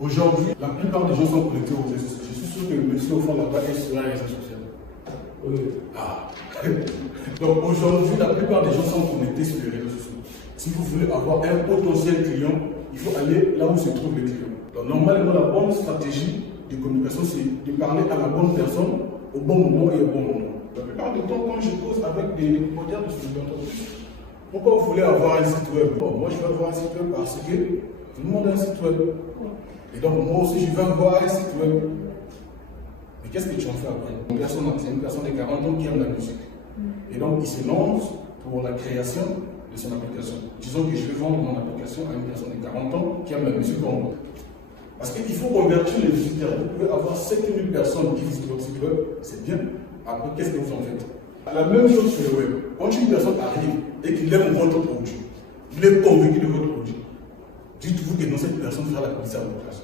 Aujourd'hui, la plupart des gens sont connectés aux réseaux sociaux. Je suis sûr que le monsieur au fond là-bas est sur les réseaux sociaux. Oui. Ah. Donc aujourd'hui, la plupart des gens sont connectés sur les réseaux sociaux. Si vous voulez avoir un potentiel client, il faut aller là où se trouve le client. Donc normalement, la bonne stratégie de communication, c'est de parler à la bonne personne au bon moment et au bon moment. La plupart du temps, quand je cause avec des propriétaires de sociétés d'entreprise, pourquoi vous voulez avoir un site web? Bon, moi, je veux avoir un site web parce que tout le monde a un site web. Et donc, moi aussi, je veux avoir un site web. Mais qu'est-ce que tu en fais après? C'est une personne de 40 ans qui aime la musique. Et donc, il se lance pour la création de son application. Disons que je vais vendre mon application à une personne de 40 ans qui aime la musique comme moi. Parce qu'il faut convertir les visiteurs. Vous pouvez avoir 7000 personnes qui visitent votre site web, c'est bien. Après, qu'est-ce que vous en faites? La même chose sur le web. Quand une personne arrive et qu'il aime votre produit, il est convaincu de votre produit, dites-vous que non, cette personne fera la publicité à votre place.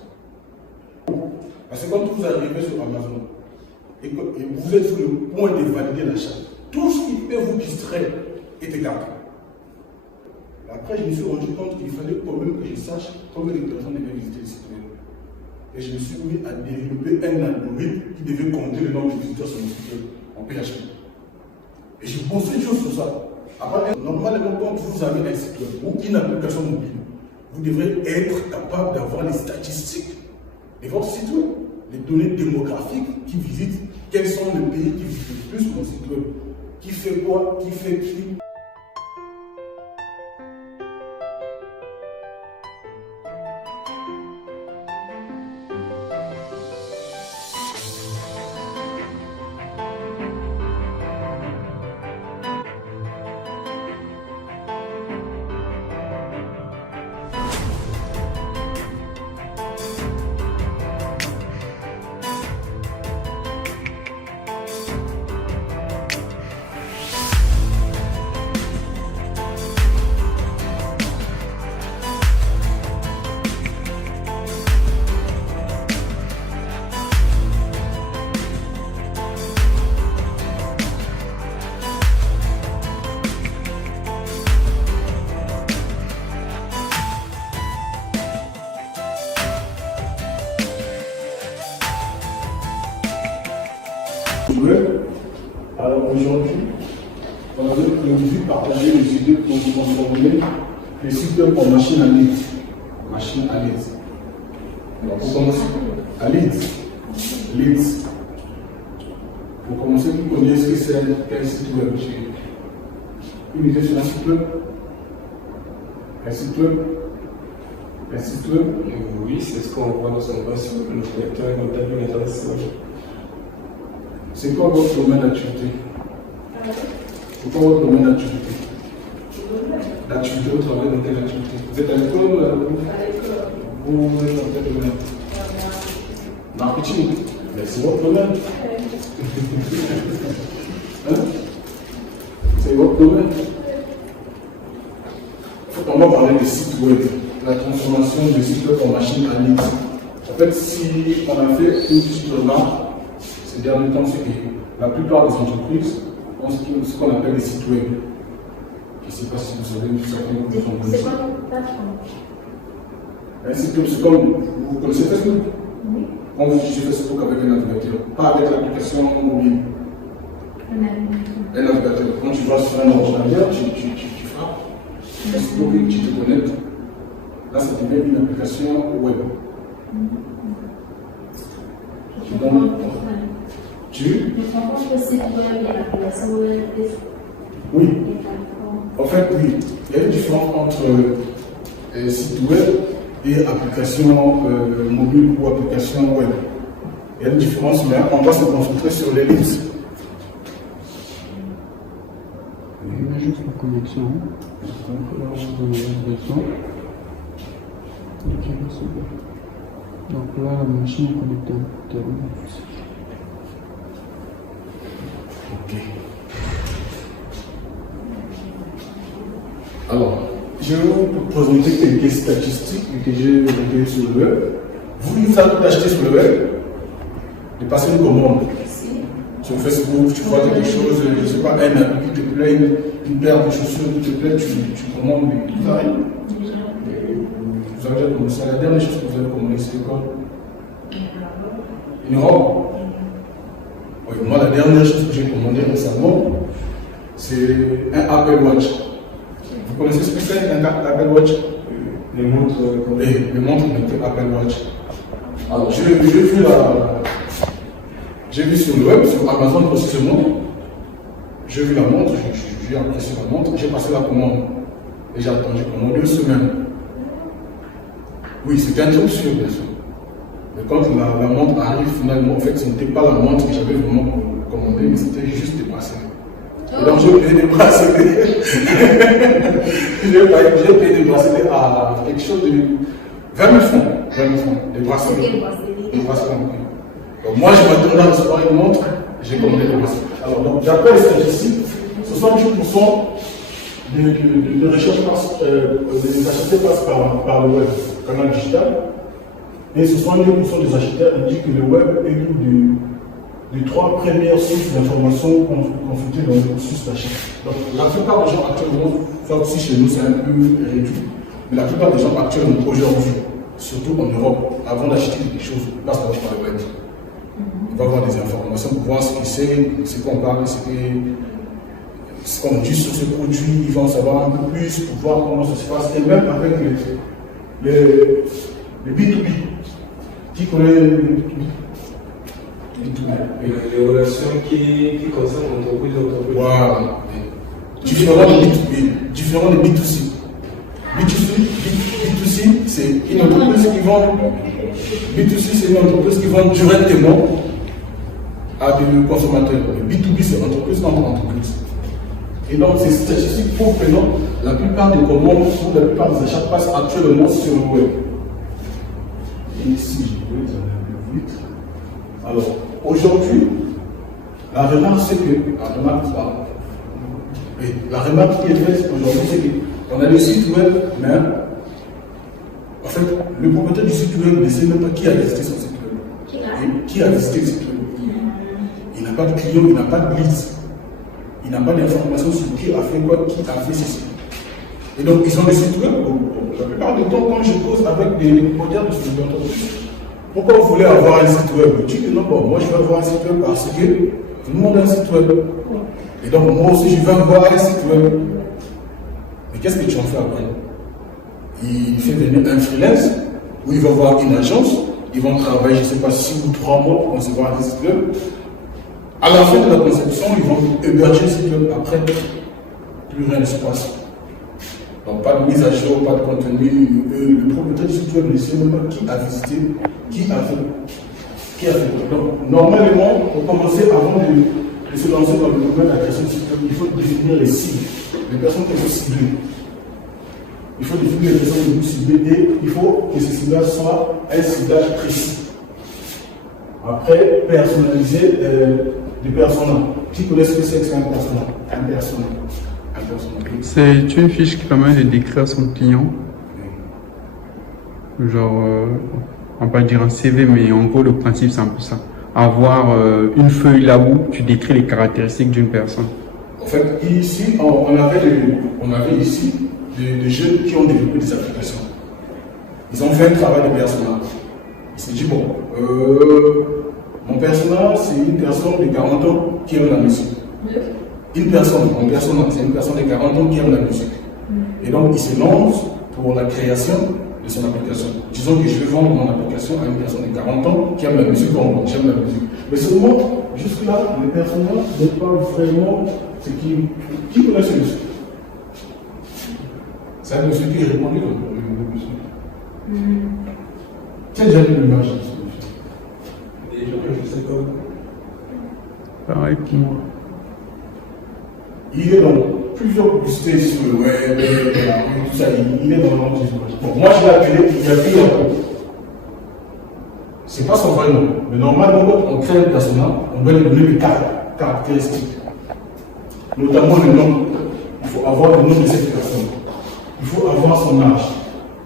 Parce que quand vous arrivez sur Amazon et que vous êtes sur le point de valider l'achat, tout ce qui peut vous distraire est écarté. Après, je me suis rendu compte qu'il fallait quand même que je sache combien de personnes devaient visiter le site web. Et je me suis mis à développer un algorithme qui devait compter le nombre de visiteurs sur mon site web en PHP. Et je pensais toujours sur ça. Après, normalement, quand vous avez un site web ou une application mobile, vous devrez être capable d'avoir les statistiques de votre site web, les données démographiques qui visitent, quels sont les pays qui visitent le plus mon site web, qui fait quoi, qui fait qui. Alors aujourd'hui, on avait prévu de partager les idées pour vous transformer les sites web en machine à leads. Machine à leads. Alors pour commencer, à leads. Leads. Pour commencer, vous connaissez ce que c'est quel site web? Une idée sur un site web? Un site web? Un site web? Oui, c'est ce qu'on voit dans son base sur le connecteur et notre table d'adresse. C'est quoi votre domaine d'activité? C'est quoi votre domaine d'activité? L'activité, vous travaillez dans quelle activité? Vous êtes à l'école? Vous êtes dans quel domaine? Marketing. Mais c'est votre domaine. Hein? C'est votre domaine. On va parler des sites web, la transformation des sites web en machine à leads. En fait, si on a fait une petite remarque, ces derniers temps, c'est que la plupart des entreprises ont ce qu'on appelle des sites web. Je ne sais pas si vous savez, certains groupes sont comme ça. C'est quoi votre plateforme? Un site web, c'est comme, vous connaissez Facebook? Oui. Quand vous utilisez Facebook avec un navigateur, pas avec l'application mobile. Un navigateur. Quand tu vas sur un ordinateur, tu frappes, Facebook, tu te connectes. Là, ça devient une application web. Je comprends que c'est web et l'application web. Oui. En fait, oui. Il y a une différence entre site web et application mobile ou application web. Il y a une différence, mais on va se concentrer sur les listes. On a juste la connexion. Donc là, la machine est connectée à Internet. Ok. Alors, je vais vous présenter quelques statistiques que j'ai recueillies sur le web. Vous avez acheté sur le web, de passer une commande. Sur Facebook, tu vois quelque chose, je ne sais pas, un habit qui te plaît, une paire de chaussures qui te plaît, tu commandes, tout arrive. Vous vous avez déjà commencé. La dernière chose que vous avez commandé, c'était quoi? Une robe. Oui, moi, la dernière chose que j'ai commandé récemment, c'est un Apple Watch. Vous connaissez ce que c'est, un Apple Watch? Les montres. Les montres connectées Apple Watch. Alors, j'ai vu sur le web, sur Amazon précisément, j'ai vu la montre, j'ai apprécié la montre, j'ai passé la commande. Et j'ai attendu pendant 2 semaines. Oui, c'était un truc sûr, bien sûr. Mais quand la montre arrive, finalement, en fait, ce n'était pas la montre que j'avais vraiment commandée, mais c'était juste des bracelets. Et donc, j'ai payé des bracelets. J'ai payé des bracelets à quelque chose de 20 000 francs. 20 000 francs. Des bracelets. Des bracelets. Donc, moi, je m'attendais à recevoir une montre, j'ai commandé des bracelets. Alors, donc, d'après les statistiques, 68% de recherche des acheteurs passent par le web, canal digital. Et 62% des acheteurs indiquent que le web est l'une des 3 premières sources d'informations consultées dans le processus d'achat. Donc, la plupart des gens actuellement, ça aussi chez nous c'est un peu réduit, mais la plupart des gens actuellement aujourd'hui, surtout en Europe, avant d'acheter quelque chose, passent par le web. Il va avoir des informations pour voir ce qu'il sait, ce qu'on parle, ce qu'on dit sur ce produit, ils vont en savoir un peu plus pour voir comment ça se passe. Et même avec les B2B, qui connaît le B2B? Les relations qui concernent l'entreprise. Voilà. Différent de B2C. B2C, c'est une entreprise qui vend. B2C, c'est une entreprise qui vend directement à des consommateurs. B2B, c'est entreprise contre entreprise. Et donc, ces statistiques prouvent que non, la plupart des commandes ou la plupart des achats passent actuellement sur le web. Et ici, je vais les aller un peu vite. Alors, aujourd'hui, la remarque, c'est que. La remarque qui est faite aujourd'hui, c'est qu'on a des sites web, mais en fait, le propriétaire du site web ne sait même pas qui a visité son site web. Et qui a visité le site web. Il n'a pas de client, il n'a pas de leads. Il n'a pas d'informations sur qui a fait quoi, qui a fait ceci. Et donc, ils ont des sites web. La plupart du temps, quand je pose avec des propriétaires de sites web, pourquoi vous voulez avoir un site web? Je dis que non, bon, moi je veux avoir un site web parce que tout le monde a un site web. Et donc, moi aussi, je veux avoir un site web. Mais qu'est-ce que tu en fais après? Il fait venir un freelance où il va voir une agence, ils vont travailler, je ne sais pas, 6 ou 3 mois pour concevoir un site web. À la fin de la conception, ils vont héberger le site web. Après, plus rien ne se passe. Donc, pas de mise à jour, pas de contenu. Le propriétaire du site web ne sait même pas qui a visité, qui a fait. Donc, normalement, pour commencer, avant de se lancer dans le domaine de la création du site web, il faut définir les cibles, les personnes que vous ciblez. Il faut définir les personnes que vous ciblez et il faut que ce ciblage soit un ciblage précis. Après, personnaliser des personnages. Qui connaissent ce que c'est qu'un personnage? Un personnage. C'est une fiche qui permet de décrire son client. Genre, on va pas dire un CV, mais en gros, le principe, c'est un peu ça. Avoir une feuille là où tu décris les caractéristiques d'une personne. En fait, ici, on avait ici des jeunes qui ont développé des applications. Ils ont fait un travail de personnage. Ils se disent, bon, mon personnage, c'est une personne de 40 ans qui aime la musique. Une personne, c'est une personne de 40 ans qui aime la musique. Et donc, il se lance pour la création de son application. Disons que je vais vendre mon application à une personne de 40 ans qui aime la musique comme moi, j'aime la musique. Mais seulement, jusque-là, les personnages n'est pas vraiment ce qui connaît ce monsieur. C'est un monsieur qui est répondu dans le monsieur. Tu as déjà vu l'image de ce monsieur? Des gens que je sais pas. Pareil pour moi. Il est dans plusieurs publicités sur le web, tout ça, il est dans le monde. Bon, moi je l'ai appelé, il y a plus un. C'est pas son vrai nom, mais normalement, quand on crée un personnage, on doit lui donner des caractéristiques. Notamment le nom. Il faut avoir le nom de cette personne. Il faut avoir son âge.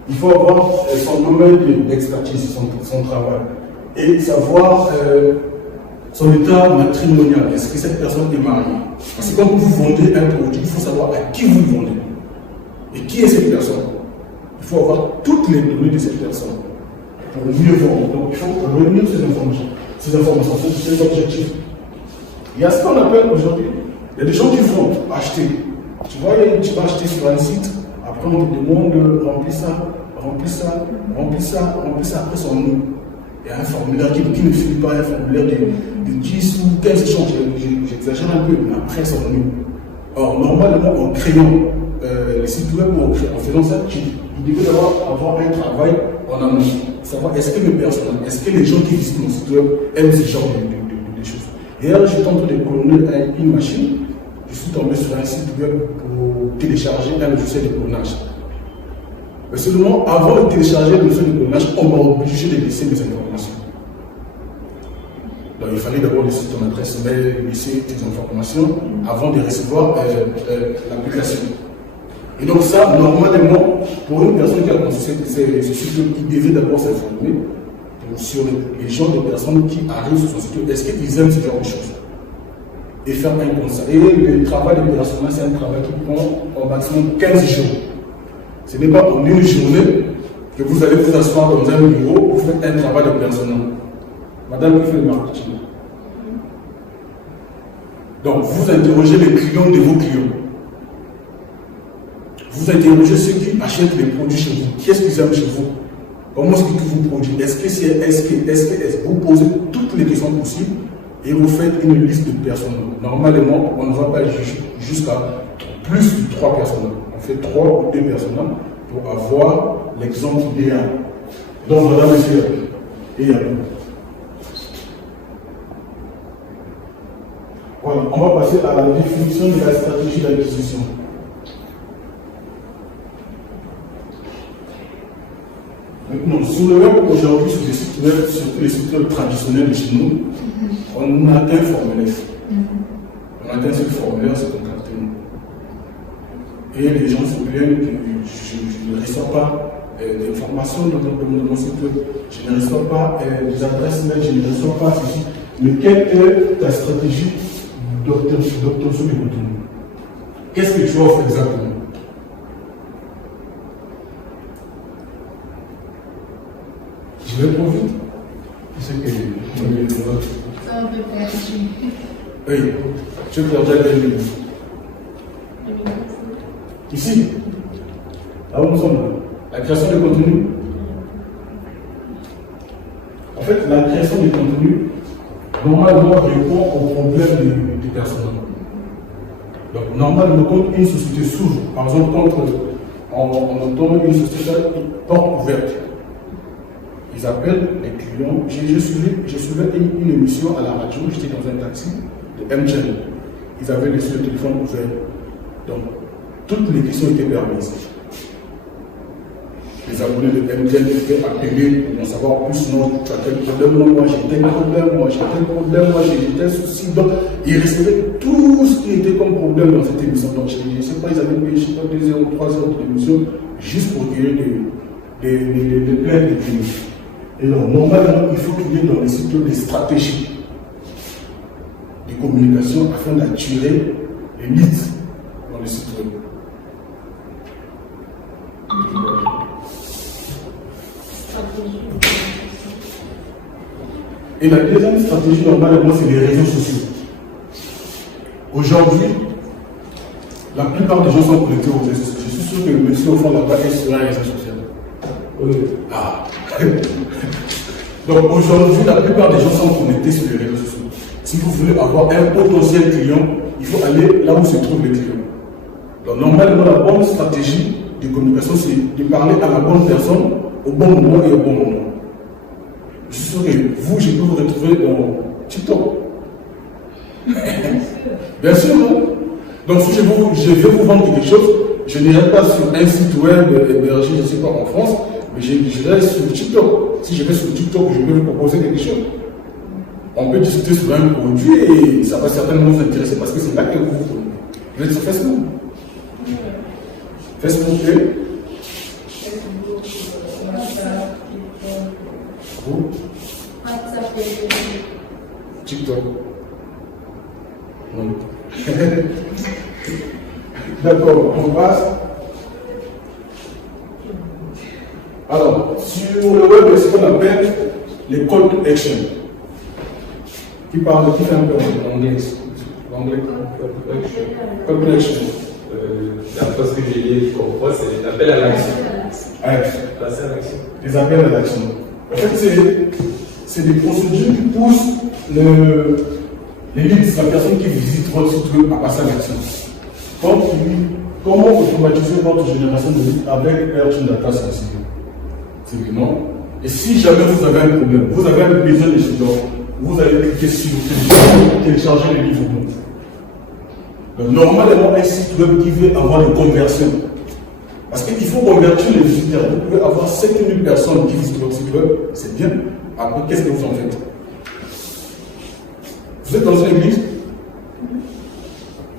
Il faut avoir son domaine d'expertise, son travail. Et savoir son état matrimonial. Est-ce que cette personne est mariée? Parce que quand vous vendez un produit, il faut savoir à qui vous le vendez. Et qui est cette personne? Il faut avoir toutes les données de cette personne pour mieux vendre. Donc il faut réunir ces informations, ces objectifs. Il y a ce qu'on appelle aujourd'hui, il y a des gens qui vont acheter. Tu vois, tu vas acheter sur un site, après on te demande remplis ça, après son nom. Il y a un formulaire qui ne finit pas, un formulaire de 10 ou 15 échanges, j'exagère un peu, mais après son nom. Or, normalement, en créant les sites web, en faisant ça, il devait avoir un travail en amont. Savoir est-ce que est-ce que les gens qui visitent mon site web aiment ce genre de choses. Et là, j'étais en train de cloner une machine, je suis tombé sur un site web pour télécharger un logiciel de clonage. Mais seulement, avant de télécharger le logiciel de clonage, on m'a obligé de laisser mes informations. Donc, il fallait d'abord laisser ton adresse mail, laisser tes informations avant de recevoir l'application. Et donc ça, normalement, pour une personne qui a construit ces sites, il devait d'abord s'informer sur les gens, les personnes qui arrivent sur son site, est-ce qu'ils aiment ce genre de choses. Et faire un constat. Et le travail de personnel, c'est un travail qui prend au maximum 15 jours. Ce n'est pas en une journée que vous allez vous asseoir dans un bureau, vous faites un travail de personnel. Madame qui fait le marketing. Donc, vous interrogez les clients de vos clients. Vous interrogez ceux qui achètent les produits chez vous. Qu'est-ce qu'ils aiment chez vous? Comment est-ce qu'ils vous produisent? Est-ce que vous posez toutes les questions possibles et vous faites une liste de personnes. Normalement, on ne va pas jusqu'à plus de 3 personnes. On fait 3 ou 2 personnes pour avoir l'exemple idéal. Donc voilà, monsieur. Et il y a tout. Voilà, on va passer à la définition de la stratégie d'acquisition. Maintenant, sur le web, aujourd'hui, sur les sites web, surtout les sites web traditionnels de chez nous, on a un formulaire. On a un seul formulaire, c'est contacter nous. Et les gens se plaignent que je ne reçois pas d'informations dans mon site web, je ne reçois pas des adresses mail, je ne reçois pas ceci. Mais quelle est ta stratégie d'obtention du contenu? Qu'est-ce que tu offres exactement? Je vais trop vite. C'est que ça on peut faire ici. oui, je peux déjà gagner. Ici, là où nous sommes, la création de contenu. En fait, la création de contenu, normalement, répond aux problèmes des personnes. Donc, normalement, quand une société s'ouvre, par exemple, quand on entend une société porte ouverte, ils appellent les clients. Je suivais une émission à la radio, j'étais dans un taxi de MTN. Ils avaient laissé le téléphone ouvert. Donc, toutes les questions étaient permises. Les abonnés de MTN étaient appelés pour en savoir plus. Non, tu as tel problème, non, moi j'ai tel problème, moi j'ai tel problème, moi j'ai tel souci. Donc, ils recevaient tout ce qui était comme problème dans cette émission. Donc, je ne sais pas, ils avaient payé, je ne sais pas, 2 heures ou 3 heures d'émission juste pour tirer des plaintes de clients. Et donc, normalement, il faut qu'il y ait dans les sites des stratégies de communication afin d'attirer les leads dans les sites web. Et la deuxième stratégie, normalement, c'est les réseaux sociaux. Aujourd'hui, la plupart des gens sont connectés aux réseaux sociaux. Je suis sûr que le monsieur au fond là-bas est sur un réseau social. Ah. Donc aujourd'hui, la plupart des gens sont connectés sur les réseaux sociaux. Si vous voulez avoir un potentiel client, il faut aller là où se trouvent les clients. Donc normalement, la bonne stratégie de communication, c'est de parler à la bonne personne au bon moment et au bon moment. Je suis sûr que vous, je peux vous retrouver dans TikTok. Bien sûr, non? Donc si je vais vous vendre quelque chose, je n'irai pas sur un site web hébergé, je ne sais pas, en France, mais je vais sur TikTok. Si je vais sur TikTok, je peux vous proposer quelque chose. On peut discuter sur un produit et ça va certainement vous intéresser parce que c'est là que vous êtes sur Facebook. Facebook et vous TikTok. Non. D'accord, on passe. Alors, sur le web, il y a ce qu'on appelle les call to action. Qui fait un peu l'anglais. Call to action. D'après ce que j'ai dit, je comprends, c'est l'appel à l'action. Passer à l'action. Les appels à l'action. En fait, c'est des procédures qui poussent les leads, la personne qui visite votre site web à passer à l'action. Comment automatiser votre génération de leads avec Airtune Data Sensible? C'est évident. Et si jamais vous avez un problème, vous avez un besoin de support, vous allez cliquer sur télécharger les livres. Donc, normalement, un site web qui veut avoir des conversions. Parce qu'il faut convertir les visiteurs. Vous pouvez avoir 5000 personnes qui visitent votre site web, c'est bien. Après, qu'est-ce que vous en faites? Vous êtes dans une église?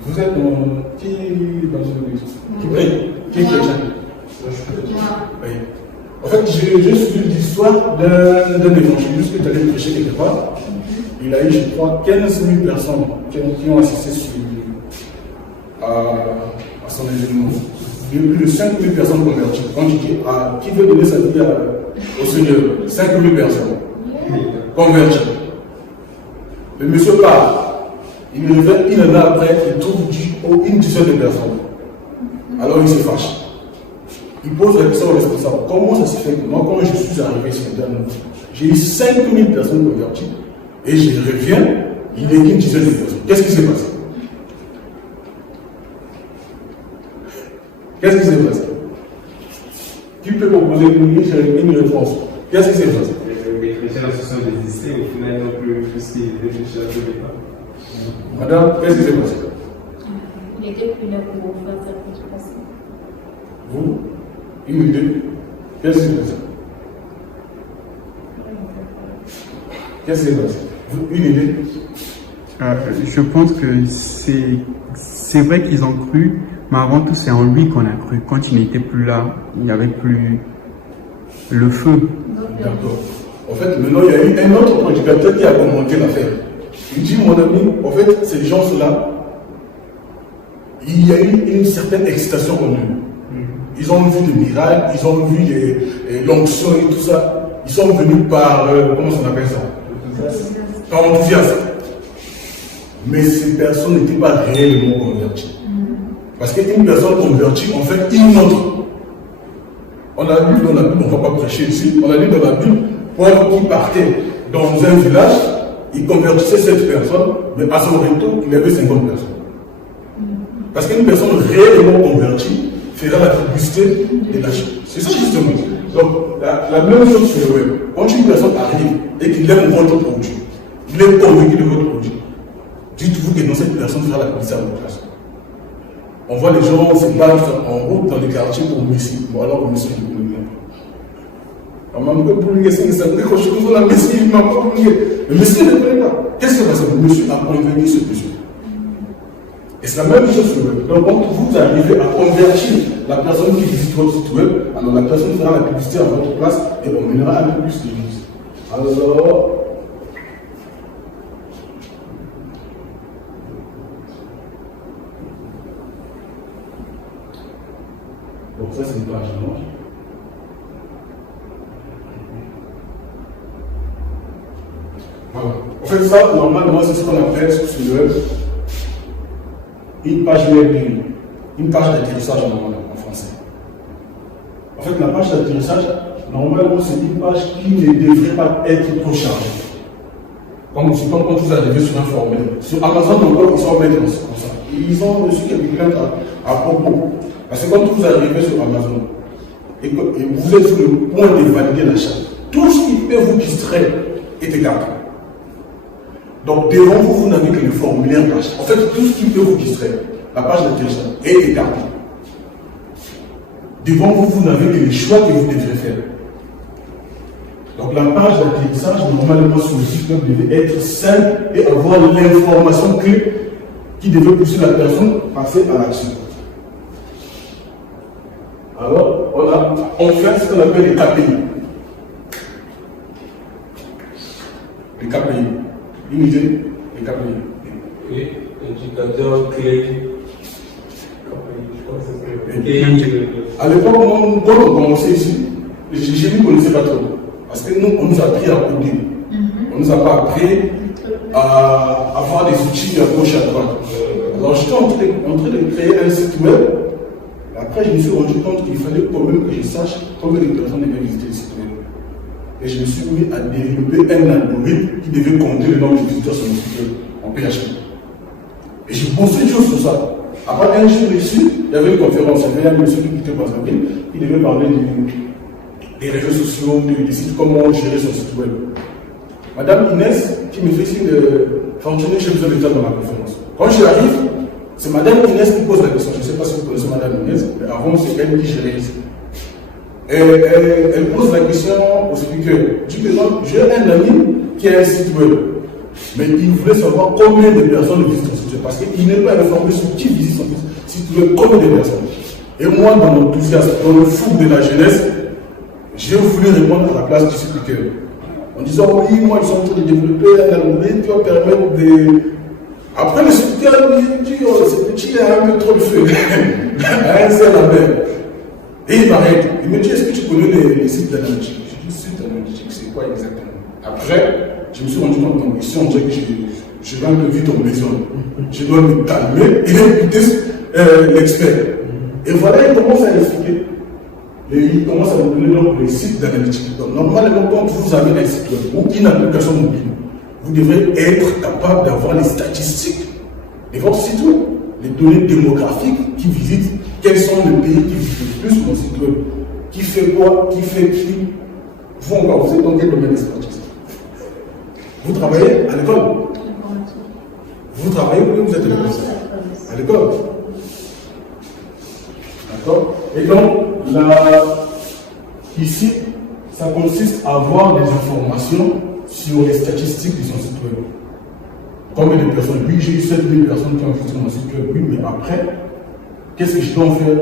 Vous êtes qui dans une église? Qui prie? Qui est chrétien? Oui. En fait, j'ai suivi l'histoire d'un évangéliste qui est allé prêcher quelque part. Il a eu, je crois, 15 000 personnes qui ont assisté à son événement. Il y a eu plus de 5 000 personnes converties. Quand je dis qui veut donner sa vie au Seigneur, 5 000 personnes converties. Le monsieur parle. Il revient une heure après, il trouve une dizaine de personnes. Alors il se fâche. Il pose la question au responsable. Comment ça se fait que moi, quand je suis arrivé sur Internet, j'ai eu 5 000 personnes converties et je reviens, il n'est qu'une dizaine de personnes. Qu'est-ce qui s'est passé? Qu'est-ce qui s'est passé? Qui peut proposer une réponse? Qu'est-ce qui s'est passé? Les chrétiens se sont désistés, au final, ils n'ont plus ce qu'ils réfléchissent à tout départ. Madame, qu'est-ce qui s'est passé? Il était plus là pour faire sa prédication. Vous? Une idée? Qu'est-ce qui s'est passé? Qu'est-ce qui s'est passé? Une idée? Je pense que c'est vrai qu'ils ont cru, mais avant tout, c'est en lui qu'on a cru. Quand il n'était plus là, il n'y avait plus le feu. D'accord. En fait, maintenant, il y a eu un autre prédicateur qui a commenté l'affaire. Il dit, mon ami, en fait, ces gens-là, il y a eu une certaine excitation en eux. Ils ont vu des miracles, ils ont vu l'onction et tout ça. Ils sont venus par, comment on appelle ça? Par enthousiasme. Mais ces personnes n'étaient pas réellement converties. Parce qu'une personne convertie, en fait, une autre. On a lu dans la Bible, on ne va pas prêcher ici, on a lu dans la Bible, Paul qui partait dans un village, il convertissait 7 personnes, mais à son retour, il avait 50 personnes. Parce qu'une personne réellement convertie fera la publicité de la chose. C'est ça justement. Donc, la même chose sur le web. Quand une personne arrive et qu'il aime votre produit, il est convaincu de votre produit, dites-vous que dans cette personne fera la publicité à votre place. On voit les gens se battre en route dans les quartiers pour Messie. Bon, alors, Messie, il ne connaît pas. On m'a dit pour lui, c'est ça. Quand je trouve la Messie, il m'a pas oublié. Le Messie ne connaît pas. Qu'est-ce que c'est que le monsieur a convaincu ce monsieur? Et c'est la même chose sur le web. Donc, quand vous arrivez à convertir la personne qui visite votre site web, alors la personne fera la publicité à votre place et on mènera un peu plus de choses. Alors, donc ça c'est une page, non? Voilà. En fait, ça, normalement, c'est ce qu'on appelle sur le web une page landing, une page d'atterrissage en français. En fait, la page d'atterrissage, normalement, c'est une page qui ne devrait pas être trop chargée. Comme quand vous arrivez sur un formulaire. Sur Amazon, encore, ils sont mettre comme ça. Ils ont reçu quelques plaintes à propos. Parce que quand vous arrivez sur Amazon et vous êtes sur le point de valider l'achat, tout ce qui peut vous distraire est écarté. Donc devant vous, vous n'avez que le formulaire d'achat. En fait, tout ce qui peut vous distraire, la page d'atterrissage est écartée. Devant vous, vous n'avez que les choix que vous devrez faire. Donc la page d'atterrissage, normalement sur le site web, devait être simple et avoir l'information clé qui devait pousser la personne à passer à l'action. Alors, on fait ce qu'on appelle les KPI. Les KPI. Une idée? Les KPI. Oui, indicateur clé. KPI, je crois que c'est ça. À l'époque, quand on commençait ici, je ne connaissais pas trop. Parce que nous, on nous a appris à coder. On ne nous a pas appris à avoir des outils à gauche et à droite. Alors j'étais en train de créer un site web. Après, je me suis rendu compte qu'il fallait quand même que je sache combien de personnes devaient visiter le site web. Et je me suis mis à développer un algorithme qui devait compter le nombre de visiteurs sur mon site web en PHP. Et j'ai bossé toujours sur ça. Après un jour ici, il y avait une conférence, il y avait un monsieur qui était Brazzaville, qui devait parler des réseaux sociaux, des sites, comment gérer son site web. Madame Inès, qui me fait signe de fonctionner chez vous dans la conférence. Quand j'arrive, c'est Madame Inès qui pose la question. Je ne sais pas si vous connaissez Madame Inès, mais avant c'est elle qui gérait ici. Elle pose la question au speaker. Je dis que j'ai un ami qui a un site web, mais il voulait savoir combien de personnes visitent son site web, parce qu'il n'est pas informé sur qui visite son site web, combien de personnes. Et moi, dans mon enthousiasme, dans le fou de la jeunesse, j'ai voulu répondre à la place du speaker. En disant, oui, moi, ils sont en train de développer un algorithme qui va permettre de... Après, le speaker me dit, oh, ce petit, il a un peu trop de feu. Un seul à mer. Et il m'arrête. Il me dit, est-ce que tu connais les sites d'analytique? Je dis, sites d'analytique, c'est quoi exactement? Après, je me suis rendu compte que ici, on dirait que je vais un peu vite en maison. Je dois me calmer et écouter l'expert. Et voilà, il commence à expliquer. Et il commence à vous donner les sites d'analytique. Donc, normalement, quand vous avez un site web ou une application mobile, vous devrez être capable d'avoir les statistiques de votre site web, les données démographiques qui visitent, quels sont les pays qui visitent le plus mon site web, qui fait quoi, qui fait qui. Vous encore, vous êtes dans quel domaine d'expertise? Vous travaillez à l'école? Vous travaillez ou vous êtes à l'école? D'accord? Et donc, ici, ça consiste à avoir des informations sur les statistiques de son site web. Combien de personnes? Oui, j'ai eu 7000 personnes qui ont visité mon site web, oui, mais après, qu'est-ce que je dois en faire?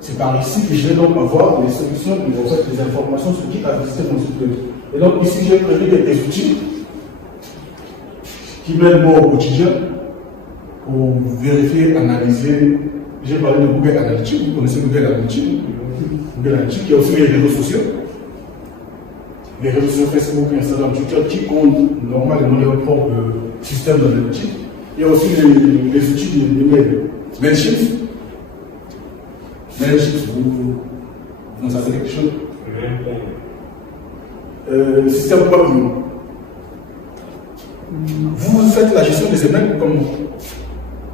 C'est par ici que je vais donc avoir les solutions, les informations sur qui a visité mon site web. Et donc, ici, j'ai prévu des outils qui m'aident moi au quotidien pour vérifier, analyser. J'ai parlé de Google Analytics, vous connaissez Google Analytics. Google Analytics, il y a aussi les réseaux sociaux. Les réseaux sociaux Facebook, Instagram, Twitter, qui comptent normalement leur propre système d'analytique. Il y a aussi les outils de mail. Mailchimp. Mailchimp, vous savez quelque chose? Système.io. Vous faites la gestion des emails comme...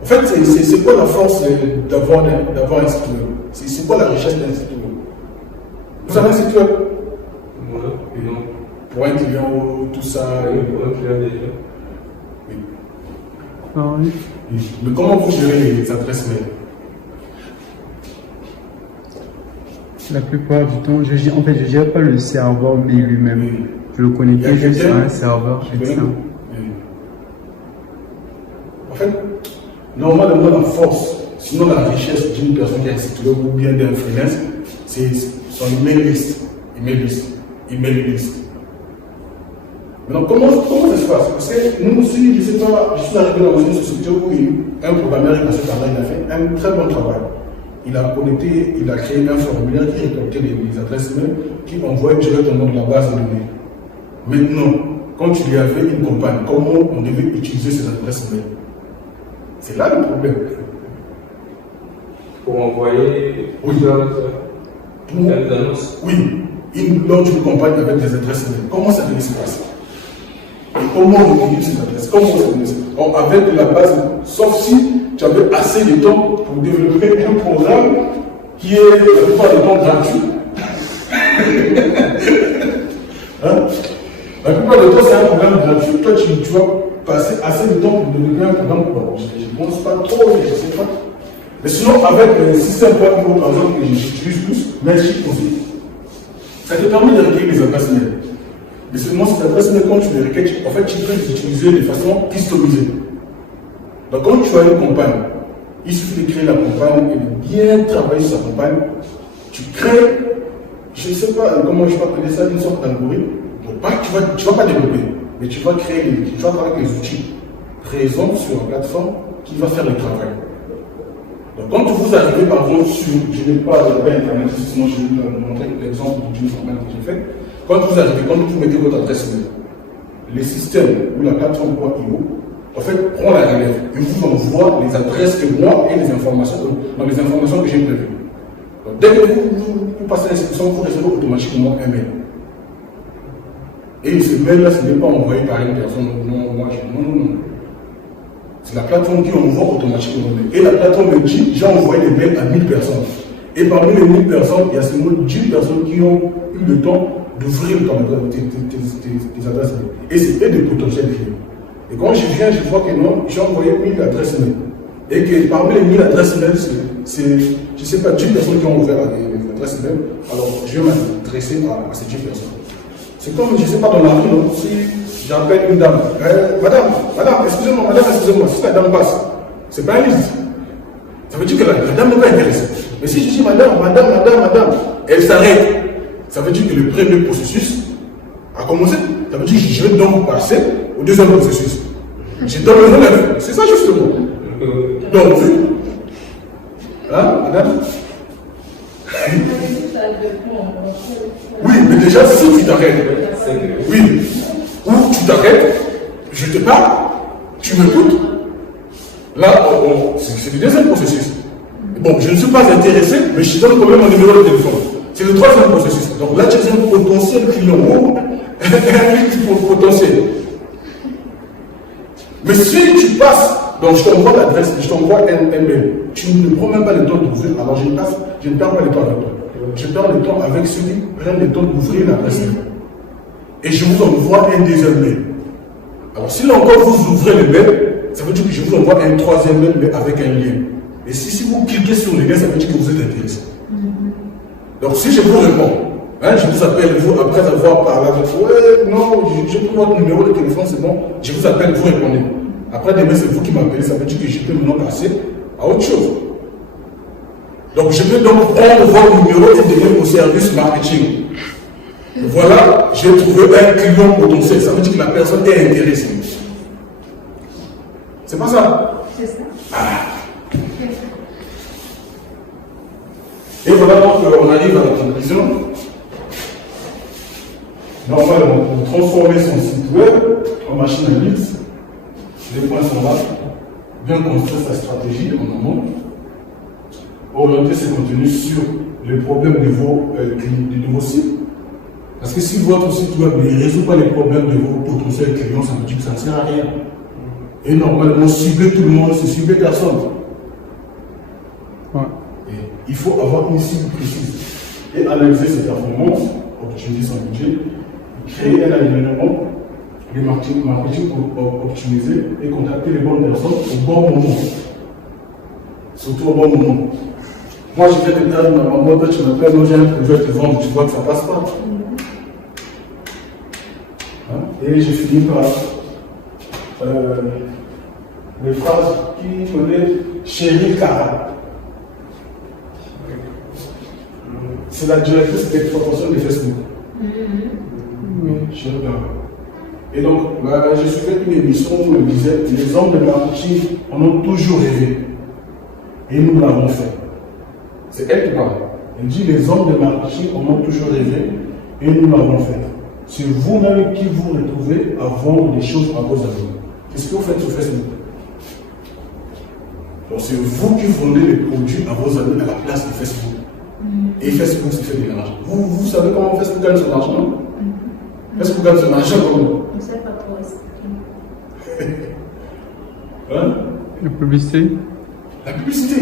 En fait, c'est quoi la force d'avoir un site web? C'est quoi la richesse d'un site web? Vous avez un site web? Non. Pour un client, tout ça. Oui, pour un client déjà. Oui. Ah oui. Mais comment vous gérez les adresses mail? La plupart du temps, je ne gère pas le serveur mail lui-même. Oui. Je le connecte juste à un serveur externe. En fait, normalement, la force, sinon la richesse d'une personne qui a un site web ou bien d'un freelance, c'est son email list. Maintenant, comment ça se passe? Parce que nous aussi, je ne sais pas, je suis arrivé dans une société où un programmeur est passé par là, il a fait un très bon travail. Il a connecté, il a créé un formulaire qui récoltait les adresses mail, qui envoyait directement dans la base de données. Maintenant, quand il y avait une campagne, comment on devait utiliser ces adresses mail? C'est là le problème. Pour envoyer des annonces. Oui, lors d'une campagne avec des adresses mail. Comment ça devait se passer? Et comment on utilise ces adresses? Comment ça devait se passer? Avec la base, sauf si tu avais assez de temps pour développer un programme qui est la plupart du temps gratuit. Hein? La plupart du temps, c'est un programme gratuit. Toi, tu vas passer assez de temps pour développer un programme. Je ne pense pas trop, je ne sais pas. Mais sinon, avec le système par exemple, que j'utilise plus, Mailchimp aussi, ça te permet de recueillir les adresses mail. Mais seulement ces adresses mail, quand tu les recueilles, en fait, tu peux les utiliser de façon customisée. Donc, quand tu as une campagne, il suffit de créer la campagne et de bien travailler sur sa campagne. Tu crées, je ne sais pas comment je peux appeler ça, une sorte d'algorithme. Tu ne vas pas développer, mais tu vas travailler avec les outils présents sur la plateforme qui va faire le travail. Donc quand vous arrivez par exemple sur, je n'ai pas Internet, sinon je vais vous montrer l'exemple d'une formule que j'ai fait. Quand vous arrivez, quand vous mettez votre adresse mail, les systèmes ou la plateforme.io, en fait, prend la relève et vous envoie les adresses que moi et les informations, dans les informations que j'ai prévues. Donc, dès que vous passez l'inscription, vous recevez automatiquement un mail. Et ce mail-là, ce n'est pas envoyé par une personne, non. C'est la plateforme qui envoie automatiquement le mail. Et la plateforme me dit, j'ai envoyé les mails à 1000 personnes. Et parmi les 1000 personnes, il y a seulement 10 personnes qui ont eu le temps d'ouvrir tes adresses mail. Et c'est des potentiels clients. Et quand je viens, je vois que non, j'ai envoyé 1000 adresses mail. Et que parmi les 1000 adresses mail, c'est, je ne sais pas, 10 personnes qui ont ouvert les adresses mail. Alors, je vais m'adresser à ces 10 personnes. C'est comme, je ne sais pas, dans la rue, non, si j'appelle une dame, madame, excusez-moi, si la dame passe, c'est pas une liste. Ça veut dire que la dame n'est pas intéressée. Mais si je dis madame, elle s'arrête. Ça veut dire que le premier processus a commencé. Ça veut dire que je vais donc passer au deuxième processus. Je donne le relève. C'est ça justement. Donc, hein, madame? Oui, mais déjà, si tu t'arrêtes, oui, ou tu t'arrêtes, je te parle, tu m'écoutes, là, c'est le deuxième processus. Bon, je ne suis pas intéressé, mais je te donne quand même mon numéro de téléphone. C'est le troisième processus. Donc là, tu es un potentiel client ou un potentiel. Mais si tu passes, donc je t'envoie l'adresse, je t'envoie un mail, tu ne prends même pas le temps d'ouvrir, alors je ne perds pas le temps avec toi. Je perds le temps avec ceux qui prennent le temps d'ouvrir l'adresse mail. Et je vous envoie un deuxième mail. Alors si là encore vous ouvrez le mail, ça veut dire que je vous envoie un troisième mail, mais avec un lien. Et si vous cliquez sur le lien, ça veut dire que vous êtes intéressé. Donc si je vous réponds, hein, je vous appelle, vous, après avoir parlé avec vous, ouais, non, j'ai pris votre numéro de téléphone, c'est bon, je vous appelle, vous répondez. Après demain, c'est vous qui m'appelez, ça veut dire que je peux maintenant passer à autre chose. Donc je peux donc prendre votre numéro et donner au service marketing. Voilà, j'ai trouvé un client potentiel, ça veut dire que la personne est intéressée. C'est pas ça? C'est ça. Ah. Et voilà donc on arrive à la conclusion. Normalement, pour transformer son site web en machine à leads, les points sont là. Bien construire sa stratégie en amont. Orienter ses contenus sur les problèmes de vos sites. Parce que si votre site web ne résout pas les problèmes de vos potentiels clients, ça veut dire que ça ne sert à rien. Et normalement, cibler tout le monde, c'est cibler personne. Ouais. Et il faut avoir une cible précise. Et analyser ses performances, optimiser son budget, créer un alignement, le marketing optimisé et contacter les bonnes personnes au bon moment. Surtout au bon moment. Moi, je fais des tas de ma maman, tu m'appelles, moi j'ai un projet de vendre, tu vois que ça passe pas. Hein? Et j'ai fini par les phrases qui venaient chérie Cara. C'est la directrice d'exploitation de Facebook. Chérie Cara. Et donc, j'ai suivi une émission où elle disait les hommes de marketing en ont toujours rêvé. Et nous l'avons fait. C'est elle qui parle. Elle dit les hommes de marketing en ont toujours rêvé et nous l'avons fait. C'est vous-même qui vous retrouvez à vendre des choses à vos amis. Qu'est-ce que vous faites sur Facebook? Donc c'est vous qui vendez les produits à vos amis à la place de Facebook. Et Facebook se fait de l'argent. Vous savez comment Facebook gagne son argent? Facebook gagne son argent comment? On ne sait pas trop expliquer. Hein? La publicité? La publicité.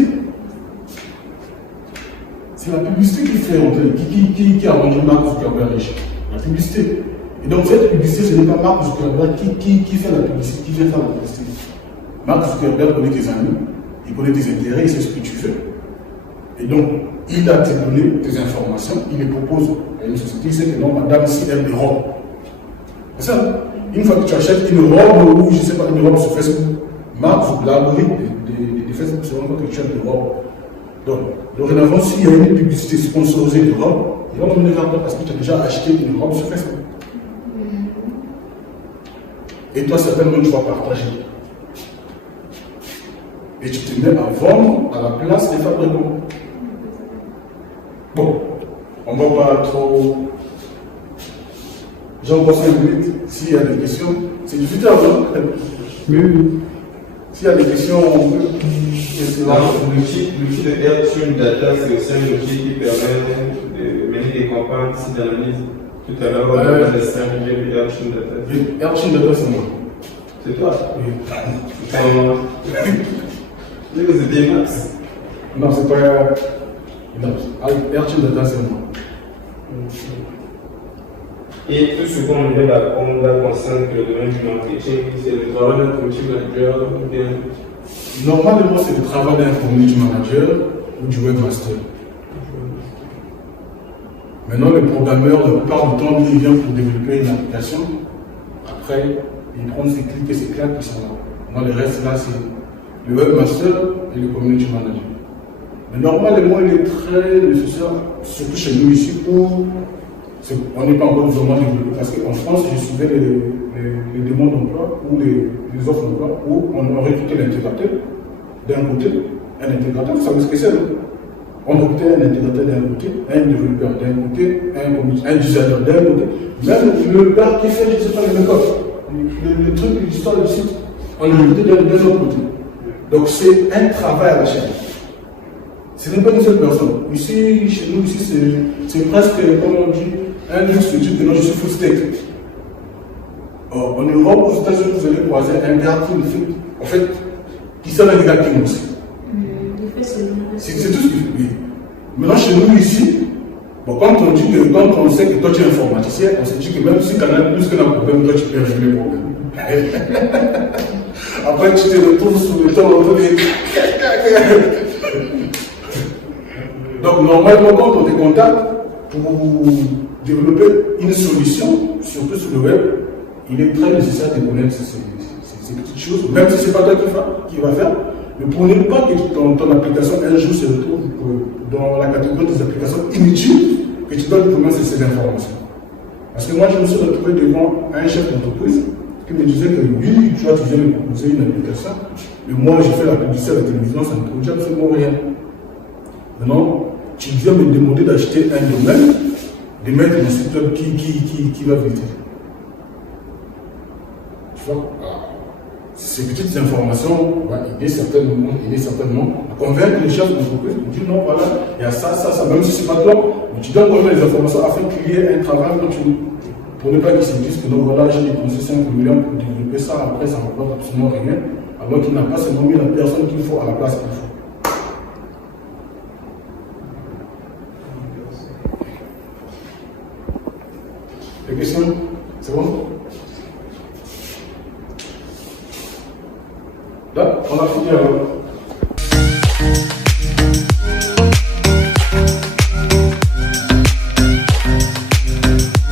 C'est la publicité qui fait entrer, qui a rendu Mark Zuckerberg riche. La publicité. Et donc cette publicité, ce n'est pas Mark Zuckerberg qui fait la publicité, qui fait faire la publicité. Mark Zuckerberg connaît tes amis, il connaît tes intérêts, il sait ce que tu fais. Et donc, il a te donné tes informations, il les propose à une société, il sait que non, madame, si elle des robes. C'est ça. Une fois que tu achètes une robe ou je ne sais pas, une robe sur Facebook, Mark, l'algorithme de Facebook se rend compte que tu achètes des robes. Donc, dorénavant, s'il y a une publicité sponsorisée de robe, il va m'emmener vers toi parce que tu as déjà acheté une robe sur Facebook. Et toi, certainement, tu vas partager. et tu te mets à vendre à la place des fabricants. Bon, on ne va pas trop. J'en pense 5 minutes. S'il y a des questions, c'est 18 heures, non? Oui, oui. S'il y a des questions, on peut. L'outil de AirTune Data, c'est aussi un outil qui permet de mener des campagnes d'analyse. Tout à l'heure, on a laissé un lien de AirTune Data. AirTune Data, c'est moi. C'est toi? Oui. C'est comment? C'était Max. Non, c'est pas. Non, AirTune Data, c'est moi. Et tout souvent, on va constater que le domaine du marketing, c'est le travail d'un community manager ou bien. Normalement, c'est le travail d'un community manager ou du webmaster. Maintenant, le programmeur, la plupart du temps, lui, il vient pour développer une application. Après, il prend ses clics et ses claques qui sont là. Moi, le reste, là, c'est le webmaster et le community manager. Mais normalement, il est très nécessaire, surtout chez nous ici, où on n'est pas encore vraiment développé. Parce qu'en France, je suivais les demandes d'emploi ou les offres d'emploi où on recrutait l'intégrateur d'un côté, un intégrateur, vous savez ce que c'est, non? On recrutait un intégrateur d'un côté, un développeur d'un côté, un designer d'un côté, même le gars qui fait, je ne sais pas, le make-up, le truc, l'histoire du site, on le recrutait d'un autre côté. Donc c'est un travail à la chaîne. Ce n'est pas une seule personne. Ici, chez nous, ici, c'est presque, comme on dit, un luxe de type de non, je suis full stack. En Europe, aux États-Unis, vous allez croiser un gars qui le fait, en fait, qui sert un gars qui aussi. C'est tout ce qu'il fait. Maintenant, chez nous, ici, bon, quand on sait que toi tu es informaticien, on se dit que même si tu as plus qu'un problème, toi tu peux régler le problème. Après, tu te retrouves sous le temps autour des. Donc, normalement, quand on te contacte pour développer une solution, surtout sur le web, il est très nécessaire de connaître ces petites choses, même si ce n'est pas toi qui va faire. Mais pour ne pas que ton application un jour se retrouve dans la catégorie des applications inutiles, que tu dois commencer ces informations. Parce que moi, je me suis retrouvé devant un chef d'entreprise qui me disait que oui, tu viens me proposer une application, mais moi, j'ai fait la publicité à la télévision, ça ne produit absolument rien. Maintenant, tu viens me demander d'acheter un domaine, de mettre un site web qui va vite. Tu vois? Ces petites informations vont aider certainement à convaincre les chefs d'entreprise pour dire non, voilà, il y a ça, même si ce n'est pas toi, mais tu donnes quand même les informations afin qu'il y ait un travail pour ne pas qu'ils se disent que non, voilà, j'ai dépensé 5 millions pour développer ça, après ça ne rapporte absolument rien, alors qu'il n'a pas seulement mis la personne qu'il faut à la place qu'il faut. Des questions? C'est bon? Là, on a fini alors.